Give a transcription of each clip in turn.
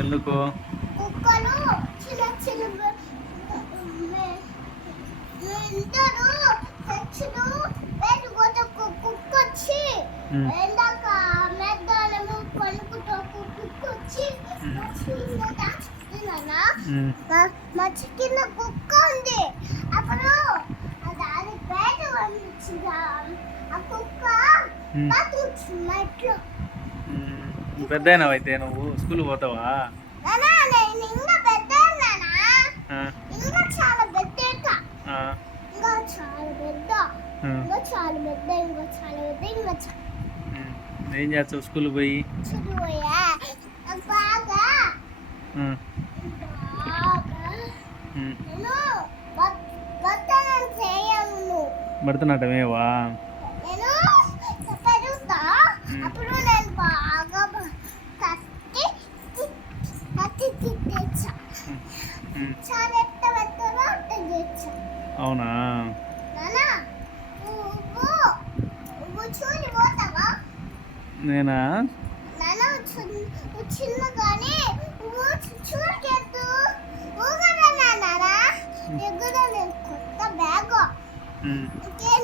ఎందుకు? కుక్కలు చిన్న చిన్న ఇంటారు తెచ్చుడు వేరు కొత్త కుక్క వచ్చి ఎందాక మెద్దనము కొనుక్కుంటూ కుక్క వచ్చి మా చిన్న కుక్క ఉంది అప్పుడు అది పేద వచ్చింది ఆ కుక్క బతుకుతున్నట్లు. పెద్దయినా అయితే నువ్వు స్కూల్ పోతావా? నేను ఇంకా పెద్ద ఇంకా చాలా పెద్ద ఇంకా చాలా పెద్ద ఇంకా చాలా పెద్ద ఇంకా చాలా పెద్ద ఇంకా ఏం చేస్తావు స్కూల్ పోయి? పోయా బాగా నేను భర్తనం చేయను. భరతనాట్యమేవా? నేను పెరుగుతా అప్పుడు నేను బాగా తట్టి తట్టి తిట్టేచ్చా చాలా ఎట్ట పెట్టాలో అట్ట చేచ్చా. అవునా? నానా నువ్వు చూని పోతావా? నేనా? నానా చిన్న కానీ నువ్వు చూడకెత్తు ఊగదన్నా నానా ఎగుదా నేను కొత్త బ్యాగ్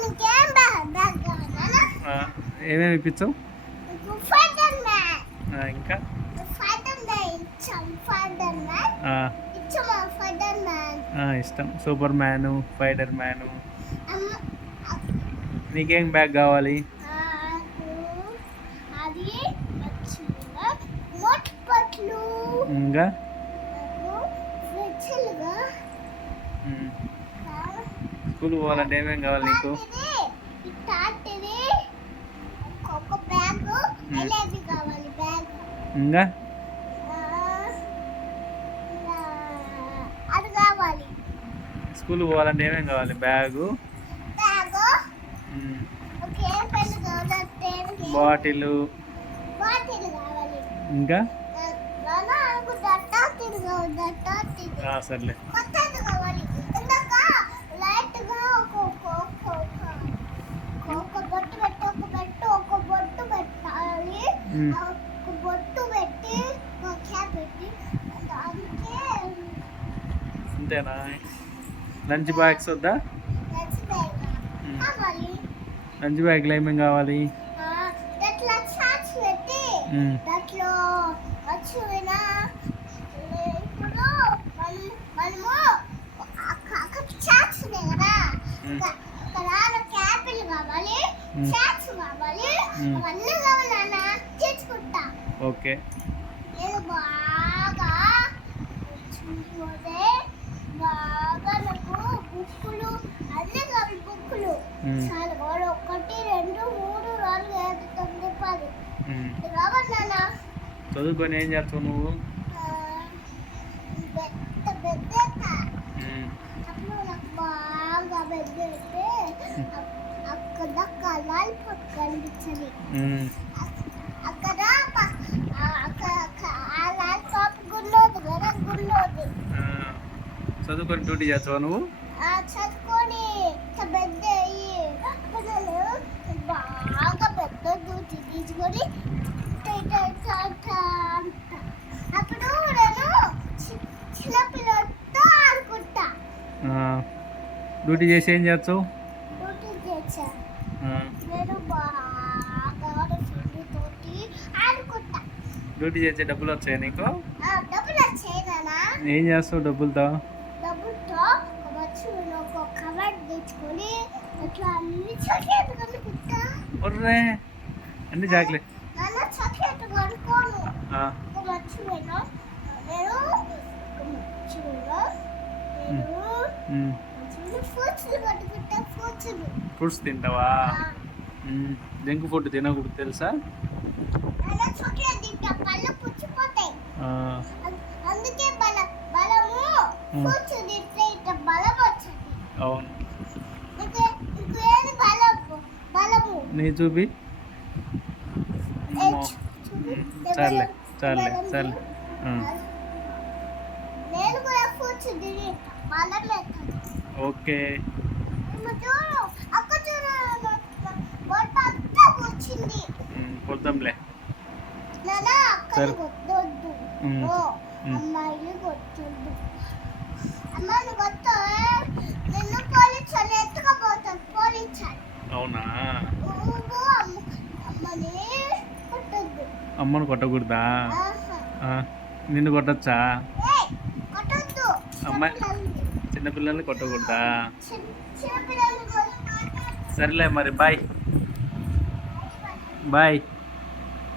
ఇంకేం బ్యాగ్ నానా ఏమేమి ఇప్పించావు? ఫైటర్ మ్యాన్ ఇంకా ఫైటర్ మ్యాన్ ఇచ్చాం. ఫైటర్ మ్యాన్ ఇచ్చామా? ఫైటర్ మ్యాన్ ఇష్టం. Superman, fighter man. నీకేం బ్యాగ్ కావాలి? అది మోట్ పట్లు ఇంకా స్కూల్ పోవాలంటే ఏమేమి కావాలి నీకు? ఒక బ్యాగ్ ఎలాంటి కావాలి బ్యాగ్ ఇంకా అది కావాలి. స్కూల్ పోవాలంటే ఏమేమి కావాలి? బ్యాగు, ఓకే పెన్ కావాలి, బాటిల్ కావాలి. ఇంకా సర్లే. కొత్తది కావాలి. ఇందాక లైట్ గా ఒక బొట్టు పెట్టాలి. ఒక బొట్టు పెట్టి ఒక క్యాప్ పెట్టి అందుకే అంతేనా? లంచ్ బాక్స్ వద్దా? కావాలి. లంచ్ బ్యాగ్లో ఏమేమి కావాలి? దాంట్లో చాట్స్ పెట్టి దాంట్లో వచ్చిన ఇప్పుడు మనము అక్కడ చాట్స్ ఉన్నాయి కదా అక్కడ క్యాపిల్ కావాలి, చాట్స్ కావాలి, అవన్నీ కావాలి నాన్న తెచ్చుకుంటా. ఓకే. నేను బాగా చూసిపోతే బాగా నాకు బుక్కులు అన్నీ కావాలి. బుక్కులు చాలా కావాలి. 1 2 3 4 5 9 10 కావాలి నాన్న. చదువుకొని ఏం చేస్తావు నువ్వు? పెద్ద అప్పుడు నాకు బాగా పెద్ద అక్కడ కలాలు కనిపించని అక్కడ ఆ లాల్ పాప్ గుళ్ళోది కదా గుళ్ళోది. చదువుకొని డ్యూటీ చేస్తావా నువ్వు? చదువుకొని పెద్ద బాగా పెద్ద డ్యూటీ తీసుకొని అప్పుడు నేను చిన్నపిల్లలతో ఆడుకుంటా. డ్యూటీ చేసి ఏం చేస్తావు? డ్యూటీ చేసా నేను బాగా ఫ్రెండ్తోటి ఆడుకుంటా. డ్యూటీ చేసే డబ్బులు వచ్చాయా నీకు? డబ్బులు వచ్చాయి నాన్న. ఏం చేస్తావు డబ్బులతో? డబ్బులతో ఒక కవర్ తెచ్చుకొని అట్లా అన్ని చాక్లెట్ కొనుక్కుంటా. ఒర్రే అన్ని చాక్లెట్. నాన్న చాక్లెట్ కొనుక్కోను. ఒక మర్చిపోయినా నేను ఫ్రూట్స్ తింటావా? జంక్ ఫుడ్ తినకూడదు తెలుసా? అవును. నీ చూపి. సర్లే సర్లే సర్లే. ఓకే. కొద్దాంలే. సరే. ఉమ్, ఓ ఉమ్. అమ్మాయిలు కొట్టద్దు. అమ్మాయిలు కొత్త నిన్ను పోలీసు వాళ్ళు ఎత్తుకపోతారు. పోలీసు వాళ్ళు. అవునా? నువ్వు అమ్మని కొట్టద్దు. అమ్మను కొట్టకూడదా? ఆహా. ఆ, నిన్ను కొట్టచ్చా? ఏయ్, కొట్టొద్దు. అమ్మాయి చిన్నపిల్లల్ని. చిన్నపిల్లల్ని కొట్టకూడదా? చిన్నపిల్లలు సరేలే మరి బాయ్ బాయ్.